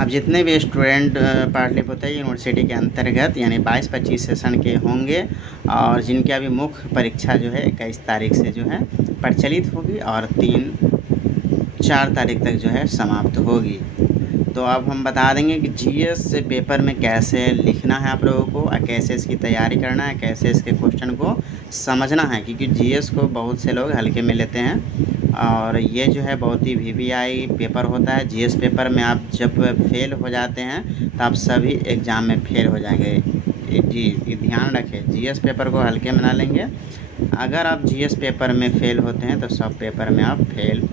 अब जितने भी स्टूडेंट पाटलिपुत्र यूनिवर्सिटी के अंतर्गत यानी 22-25 सेशन के होंगे और जिनकी अभी मुख्य परीक्षा जो है 21 तारीख से जो है प्रचलित होगी और 3-4 तारीख तक जो है समाप्त होगी। तो अब हम बता देंगे कि जीएस से पेपर में कैसे लिखना है आप लोगों को और कैसे इसकी तैयारी करना है, कैसे इसके क्वेश्चन को समझना है, क्योंकि जीएस को बहुत से लोग हल्के में लेते हैं और ये जो है बहुत ही वीवीआई पेपर होता है। जीएस पेपर में आप जब फेल हो जाते हैं तो आप सभी एग्ज़ाम में फेल हो जाएंगे। जी ध्यान रखें, जीएस पेपर को हल्के में ना लेंगे। अगर आप जीएस पेपर में फ़ेल होते हैं तो सब पेपर में आप फेल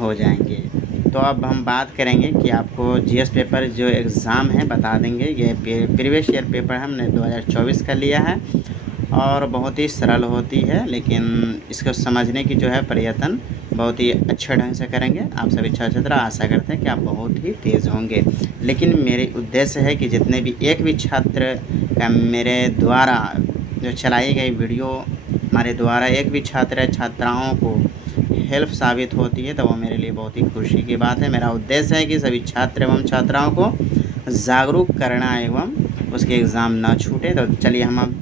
हो जाएंगे। तो अब हम बात करेंगे कि आपको जीएस पेपर जो एग्ज़ाम है बता देंगे। ये प्रीवियस ईयर पेपर हमने 2024 का लिया है और बहुत ही सरल होती है, लेकिन इसको समझने की जो है प्रयत्न बहुत ही अच्छे ढंग से करेंगे। आप सभी छात्र आशा करते हैं कि आप बहुत ही तेज़ होंगे, लेकिन मेरे उद्देश्य है कि जितने भी एक भी छात्र का मेरे द्वारा जो चलाई गई वीडियो हमारे द्वारा एक भी छात्र या छात्राओं को हेल्प साबित होती है तो वो मेरे लिए बहुत ही खुशी की बात है। मेरा उद्देश्य है कि सभी छात्र एवं छात्राओं को जागरूक करना एवं उसके एग्ज़ाम ना छूटे। तो चलिए हम अब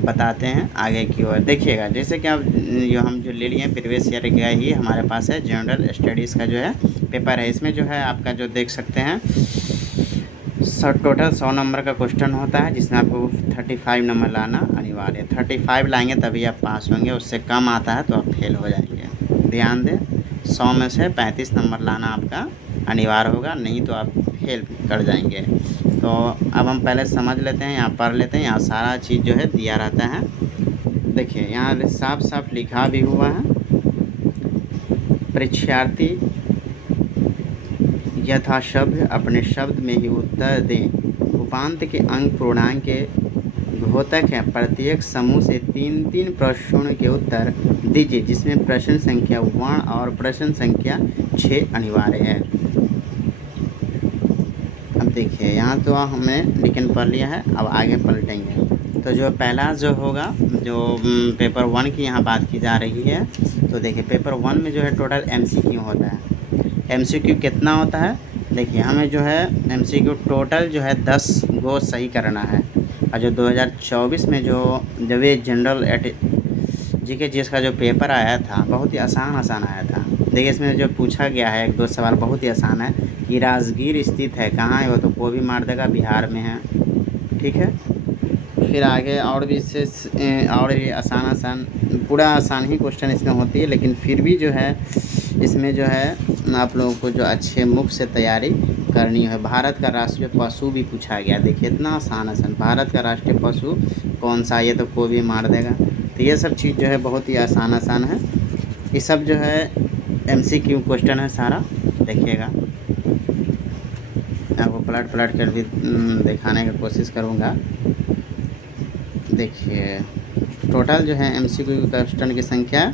बताते हैं आगे की ओर। देखिएगा, जैसे कि आप हम जो ले लिए हैं प्रीवियस ईयर का ही हमारे पास है जनरल स्टडीज़ का जो है पेपर है। इसमें जो है आपका जो देख सकते हैं टोटल 100 नंबर का क्वेश्चन होता है, जिसमें आपको 35 नंबर लाना अनिवार्य है। 35 लाएंगे तभी आप पास होंगे, उससे कम आता है तो आप फेल हो जाएंगे। ध्यान दें, 100 में से 35 नंबर लाना आपका अनिवार्य होगा, नहीं तो आप फेल कर जाएंगे। तो अब हम पहले समझ लेते हैं, यहाँ पढ़ लेते हैं। यहाँ सारा चीज़ जो है दिया रहता है। देखिए यहाँ साफ साफ लिखा भी हुआ है, परीक्षार्थी यथाशब्द अपने शब्द में ही उत्तर दें। उपांत के अंक पूर्णांक के घोतक हैं। प्रत्येक समूह से 3-3 प्रश्नों के उत्तर दीजिए, जिसमें प्रश्न संख्या 1 और प्रश्न संख्या 6 अनिवार्य है। अब देखिए यहाँ तो हमने लेकिन पढ़ लिया है, अब आगे पलटेंगे। तो जो पहला जो होगा, जो पेपर 1 की यहाँ बात की जा रही है, तो देखिए पेपर 1 में जो है टोटल एमसीक्यू होता है। एमसीक्यू कितना होता है? देखिए हमें जो है एमसीक्यू टोटल जो है 10 गो सही करना है। और जो 2024 में जब ये जनरल जीके जीएस का जो पेपर आया था बहुत ही आसान आया था। देखिए इसमें जो पूछा गया है 1-2 सवाल बहुत ही आसान है कि राजगीर स्थित है, कहाँ है वो, तो कोई भी मार देगा, बिहार में है। ठीक है, फिर आगे और भी इससे और भी आसान पूरा आसान ही क्वेश्चन इसमें होती है, लेकिन फिर भी जो है इसमें जो है आप लोगों को जो अच्छे मुख से तैयारी करनी है। भारत का राष्ट्रीय पशु भी पूछा गया। देखिए इतना आसान भारत का राष्ट्रीय पशु कौन सा, ये तो कोई भी मार देगा। तो ये सब चीज़ जो है बहुत ही आसान है। ये सब जो है एमसीक्यू क्वेश्चन है सारा। देखिएगा, आपको पलट कर भी दिखाने की कोशिश करूँगा। देखिए टोटल जो है एमसीक्यू क्वेश्चन की संख्या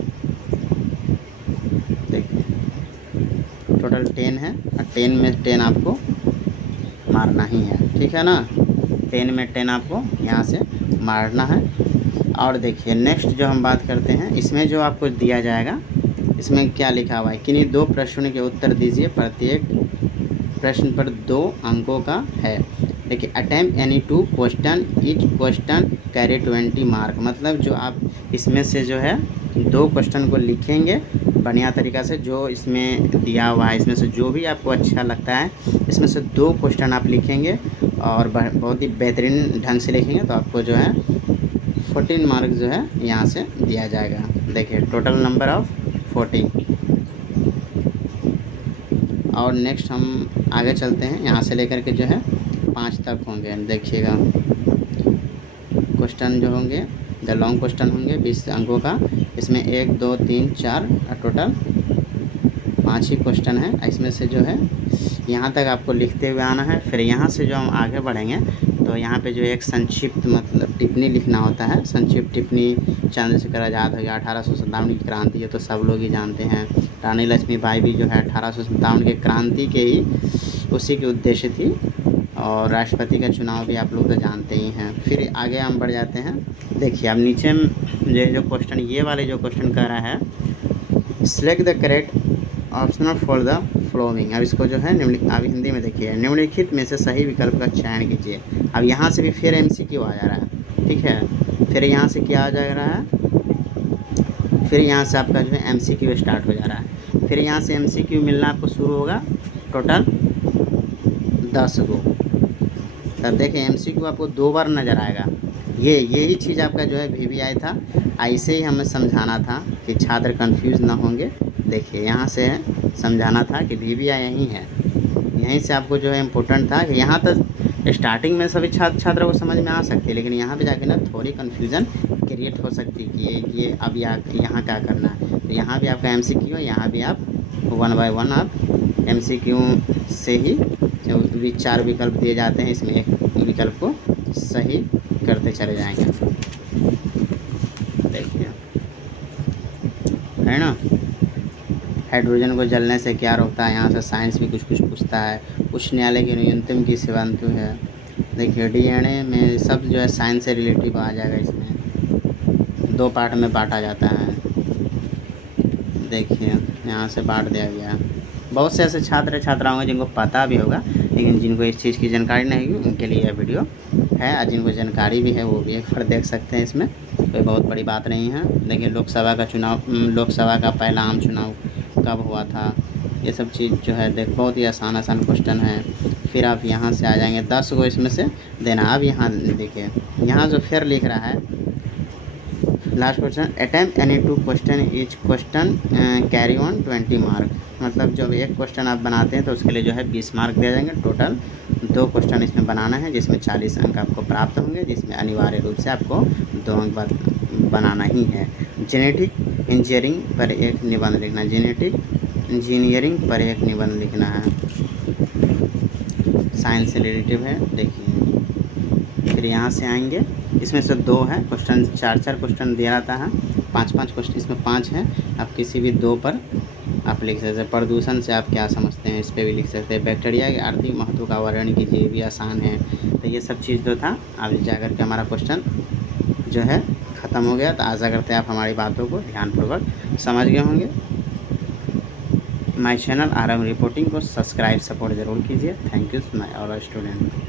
देखिए टोटल 10 है और 10 में 10 आपको मारना ही है। ठीक है ना, 10 में 10 आपको यहाँ से मारना है। और देखिए नेक्स्ट जो हम बात करते हैं, इसमें जो आपको दिया जाएगा, इसमें क्या लिखा हुआ है, किन्हीं 2 प्रश्नों के उत्तर दीजिए, प्रत्येक प्रश्न पर 2 अंकों का है। देखिए attempt any 2 question, each question carry 20 mark. मतलब जो आप इसमें से जो है 2 क्वेश्चन को लिखेंगे बढ़िया तरीक़ा से, जो इसमें दिया हुआ है इसमें से जो भी आपको अच्छा लगता है, इसमें से 2 क्वेश्चन आप लिखेंगे और बहुत ही बेहतरीन ढंग से लिखेंगे तो आपको जो है 14 मार्क जो है यहाँ से दिया जाएगा। देखिए टोटल नंबर ऑफ 14। और नेक्स्ट हम आगे चलते हैं, यहाँ से लेकर के जो है 5 तक होंगे। देखिएगा क्वेश्चन जो होंगे द लॉन्ग क्वेश्चन होंगे 20 अंकों का। इसमें 1 2 3 4 टोटल 5 ही क्वेश्चन है। इसमें से जो है यहाँ तक आपको लिखते हुए आना है। फिर यहाँ से जो हम आगे बढ़ेंगे तो यहाँ पे जो एक संक्षिप्त मतलब टिप्पणी लिखना होता है। संक्षिप्त टिप्पणी, चंद्रशेखर आज़ाद हो गया, 1857 की क्रांति है तो सब लोग ही जानते हैं। रानी लक्ष्मीबाई भी जो है 1857 के क्रांति के ही उसी के उद्देश्य थी। और राष्ट्रपति का चुनाव भी आप लोग तो जानते ही हैं। फिर आगे हम बढ़ जाते हैं। देखिए अब नीचे जो क्वेश्चन, ये वाले जो क्वेश्चन कर रहा है, select the correct optional for the flowing. अब इसको जो है अब हिंदी में देखिए, निम्नलिखित में से सही विकल्प का चयन कीजिए। अब यहाँ से भी फिर MCQ आ जा रहा है, ठीक है। फिर यहाँ से क्या आ जा रहा है, फिर यहाँ से आपका जो है MCQ स्टार्ट हो जा रहा है। फिर यहाँ से MCQ मिलना आपको शुरू होगा, टोटल 10 गो। तब देखिए MCQ आपको 2 बार नज़र आएगा। यही चीज़ आपका जो है VBI था। ऐसे ही हमें समझाना था कि छात्र कंफ्यूज ना होंगे। देखिए यहाँ से है समझाना था कि VBI यहीं है, यहीं से आपको जो है इम्पोर्टेंट था कि यहाँ तक स्टार्टिंग में सभी छात्रों को समझ में आ सकती है, लेकिन यहाँ पे जाके ना थोड़ी कन्फ्यूज़न क्रिएट हो सकती है कि ये अब यहाँ क्या करना है। तो यहाँ भी आपका MCQ है, यहाँ भी आप 1 बाय 1 आप MCQ से ही जो 4 विकल्प दिए जाते हैं, इसमें एक विकल्प को सही करते चले जाएंगे। देखिए है ना, हाइड्रोजन को जलने से क्या रोकता है, यहाँ से साइंस भी कुछ पूछता है। उच्च न्यायालय की न्यूनतम की सेवांतु है। देखिए DNA में सब जो है साइंस से रिलेटिव आ जाएगा, इसमें 2 पार्ट में बांटा जाता है। देखिए यहाँ से बांट दिया गया है। बहुत से ऐसे छात्र छात्राओं होंगे जिनको पता भी होगा, लेकिन जिनको इस चीज़ की जानकारी नहीं होगी उनके लिए यह वीडियो है, और जिनको जानकारी भी है वो भी एक बार देख सकते हैं। इसमें कोई बहुत बड़ी बात नहीं है। देखिए लोकसभा का पहला आम चुनाव कब हुआ था, ये सब चीज़ जो है देख बहुत ही आसान क्वेश्चन है। फिर आप यहाँ से आ जाएंगे 10 को इसमें से देना। अब यहाँ देखिए, यहाँ जो फिर लिख रहा है last question, attempt any 2 question each question carry on 20 mark. मतलब जब एक क्वेश्चन आप बनाते हैं तो उसके लिए जो है 20 मार्क दिए जाएंगे। टोटल 2 क्वेश्चन इसमें बनाना है, जिसमें 40 अंक आपको प्राप्त होंगे, जिसमें अनिवार्य रूप से आपको 2 अंक बनाना ही है। जेनेटिक इंजीनियरिंग पर एक निबंध लिखना, जेनेटिक इंजीनियरिंग पर एक निबंध लिखना है, साइंस से रिलेटिव है। देखिए फिर यहाँ से आएंगे, इसमें से 2 है क्वेश्चन, 4 क्वेश्चन दिया जाता है, 5 क्वेश्चन, इसमें 5 हैं। आप किसी भी 2 पर आप लिख सकते हैं। प्रदूषण से आप क्या समझते हैं, इस पर भी लिख सकते हैं। बैक्टीरिया के आर्थिक महत्व का वर्णन कीजिए, ये भी आसान है। तो ये सब चीज़ जो था, अब जाकर के हमारा क्वेश्चन जो है ख़त्म हो गया। तो आशा करते हैं आप हमारी बातों को ध्यानपूर्वक समझ गए होंगे। माय चैनल RM रिपोर्टिंग को सब्सक्राइब सपोर्ट ज़रूर कीजिए। Thank you my all student.